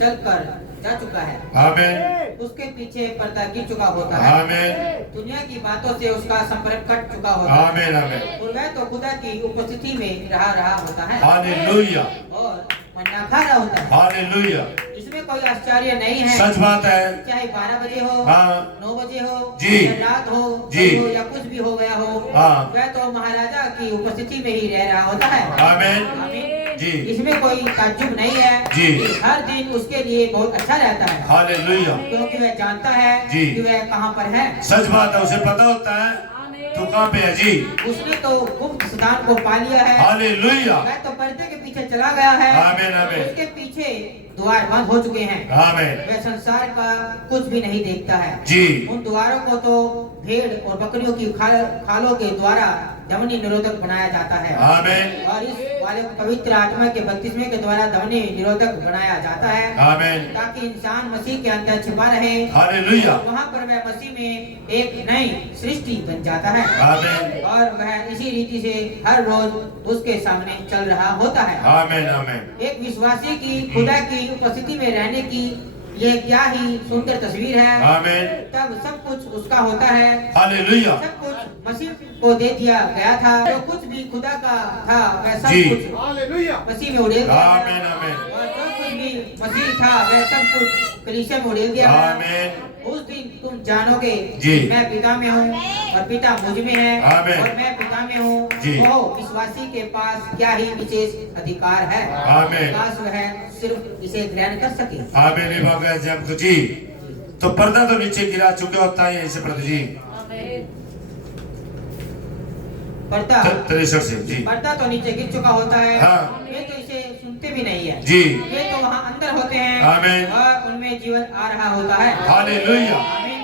चल कर जा चुका है। आमीन उसके पीछे पर्दा गिर चुका होता है। आमीन दुनिया की बातों से उसका संपर्क कट चुका होता है आमीन आमीन और वह तो खुदा की उपस्थिति में रहा होता है हालेलुया और मन्ना खा रहा होता है। हालेलुया इसमें कोई आश्चर्य नहीं है। सच बात है। चाहे 12 बजे हो, हाँ 9 बजे हो, जी। या रात हो, जी। हो या कुछ भी हो गया हो, हाँ वह तो महाराजा की उपस्थिति में ही रह रहा होता है। आमीन आमीन। जी इसमें कोई ताज्जुब नहीं है जी। कि हर दिन उसके लिए बहुत अच्छा रहता है हालेलुया क्योंकि वह जानता है जी। कि वह कहाँ पर है। सच बात है। उसे पता होता है तू कहाँ पे है जी। उसने तो गुप्त स्थान को पा लिया है। हालेलुया वह तो पर्दे के पीछे चला गया है। आमीन आमीन उसके पीछे द्वार बंद हो चुके हैं। आमीन वह संसार का कुछ भी नहीं देखता है। जी उन द्वारों को तो भेड़ और बकरियों की खालों के द्वारा ध्वनि निरोधक बनाया जाता है आमीन और इस वाले पवित्र आत्मा के बपतिस्मे के द्वारा ध्वनि निरोधक बनाया जाता है आमीन ताकि इंसान मसीह के अंदर छिपा रहे। हालेलुया वहाँ पर वह मसीह में एक नई सृष्टि बन जाता है आमीन और वह इसी रीति से हर रोज उसके सामने चल रहा होता है। आमीन आमीन एक विश्वासी की खुदा की उपस्थिति में रहने की यह क्या ही सुंदर तस्वीर है। आमीन तब सब कुछ उसका होता है। हालेलुया सब कुछ मसीह को दे दिया गया था। जो कुछ भी खुदा का था वह सब जी। कुछ हालेलुया मसीह में उड़ेल गया आमीन था। आमीन और जो कुछ भी मसीह था वह सब कुछ कलीसिया में उड़ेल दिया गया। आमीन उस दिन तुम जानोगे जी। कि मैं पिता में हूँ और पिता मुझ में है आमीन। और मैं पिता में हूँ। जी। वो विश्वासी के पास क्या ही विशेष अधिकार है। आमीन। काश वह सिर्फ इसे ग्रहण कर सके। आमीन बाबा जब जी तो पर्दा तो नीचे गिरा चुके होता है इसे प्रभु जी पर्दा 63 से जी पर्दा तो नीचे गिर चुका होता है। हाँ। ये तो इसे सुनते भी नहीं है। जी ये तो वहाँ अंदर होते हैं आमीन और उनमें जीवन आ रहा होता है। हालेलुया आमीन।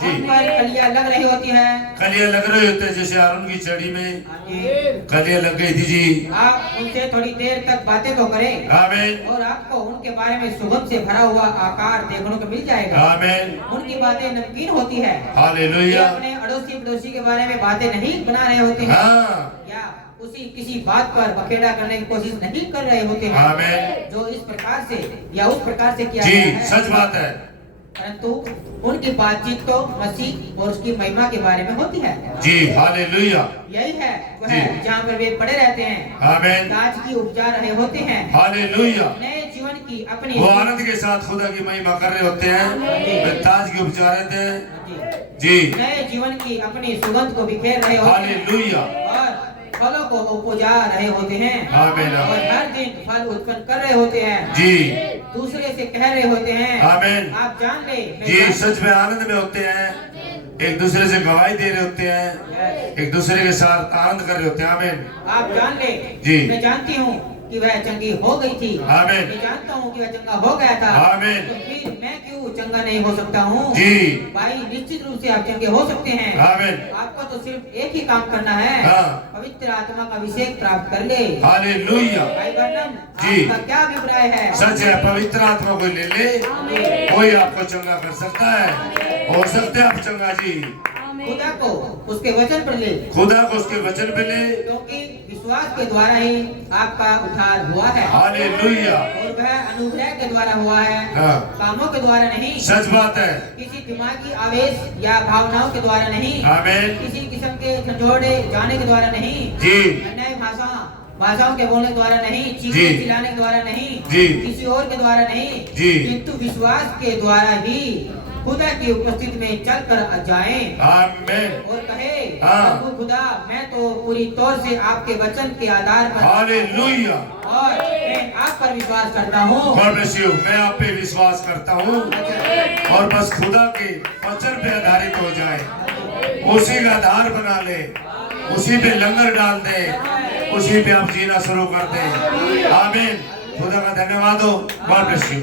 जी। उन पर कलियां लग रही होती है। कलियां लग रहे होते हैं जैसे आरून की चढ़ी में आमीन। कलियां लग गई थी जी आप उनसे थोड़ी देर तक बातें तो करें आमीन और आपको उनके बारे में सुगंध से भरा हुआ आकार देखने को मिल जाएगा। आमीन उनकी बातें नमकीन होती है। ये हालेलुया अपने अड़ोसी पड़ोसी के बारे में बातें नहीं बना रहे होते हैं हाँ या उसी किसी बात पर बखेड़ा करने की कोशिश नहीं कर रहे होते हैं आमीन जो इस प्रकार से या उस प्रकार से किया जी गया है। सच बात है परंतु उनकी बातचीत तो मसीह और उसकी महिमा के बारे में होती है। जी हालेलुया यही है वह जी। जहाँ पर वे पड़े रहते हैं आमीन ताज की उपजा रहे होते हैं। हालेलुया नए जीवन की अपनी वो आनंद के साथ खुदा की महिमा कर रहे होते हैं वे ताज के उपचार रहते हैं जी नए जीवन की अपनी सुगंध को बिखेर रहे होते हैं हालेलुया और फलों को उपजा रहे होते हैं आमीन और आमीन हर दिन फल उत्पन्न कर रहे होते हैं। जी दूसरे से कह रहे होते हैं आमीन आप जान ले मैं जी जान- सच में आनंद में होते हैं एक दूसरे से गवाही दे रहे होते हैं एक दूसरे के साथ आनंद कर रहे होते हैं आमीन आप जान ले जी। मैं जानती हूँ कि वह चंगी हो गई थी। आमीन। मैं जानता हूँ कि वह चंगा हो गया था। आमीन। तो फिर मैं क्यों चंगा नहीं हो सकता हूँ। जी भाई निश्चित रूप से आप चंगे हो सकते हैं। आमीन आपको तो सिर्फ एक ही काम करना है हाँ। पवित्र आत्मा का अभिषेक प्राप्त कर ले। हालेलुया भाई बर्नम जी। आपका क्या अभिप्राय है। सच है पवित्र आत्मा को ले ले कोई आपको चंगा कर सकता है हो सकते हैं आप चंगा जी खुदा को उसके वचन पर ले खुदा को उसके वचन पे ले क्योंकि विश्वास के द्वारा ही आपका उद्धार हुआ है हालेलुया और वह अनुग्रह के द्वारा हुआ है हाँ कामों के द्वारा नहीं सच बात है किसी दिमागी आवेश या भावनाओं के द्वारा नहीं आमीन किसी किस्म के झंझोड़े जाने के द्वारा नहीं जी अन्य भाषाओं के बोलने के द्वारा नहीं जी। चीखने चिल्लाने के द्वारा नहीं जी। किसी और के द्वारा नहीं जी। किंतु विश्वास के द्वारा ही खुदा की उपस्थिति में चल कर जाएं आमीन और कहे हाँ। प्रभु खुदा मैं तो पूरी तौर से आपके वचन के आधार पर हालेलुया और मैं आप पर विश्वास करता हूँ। गॉड ब्लेस यू मैं आप पे विश्वास करता हूँ और बस खुदा के वचन पे आधारित हो जाए उसी का आधार बना ले उसी पे लंगर डाल दे उसी पे आप जीना शुरू कर दे आमीन खुदा का धन्यवाद हो गॉड ब्लेस यू।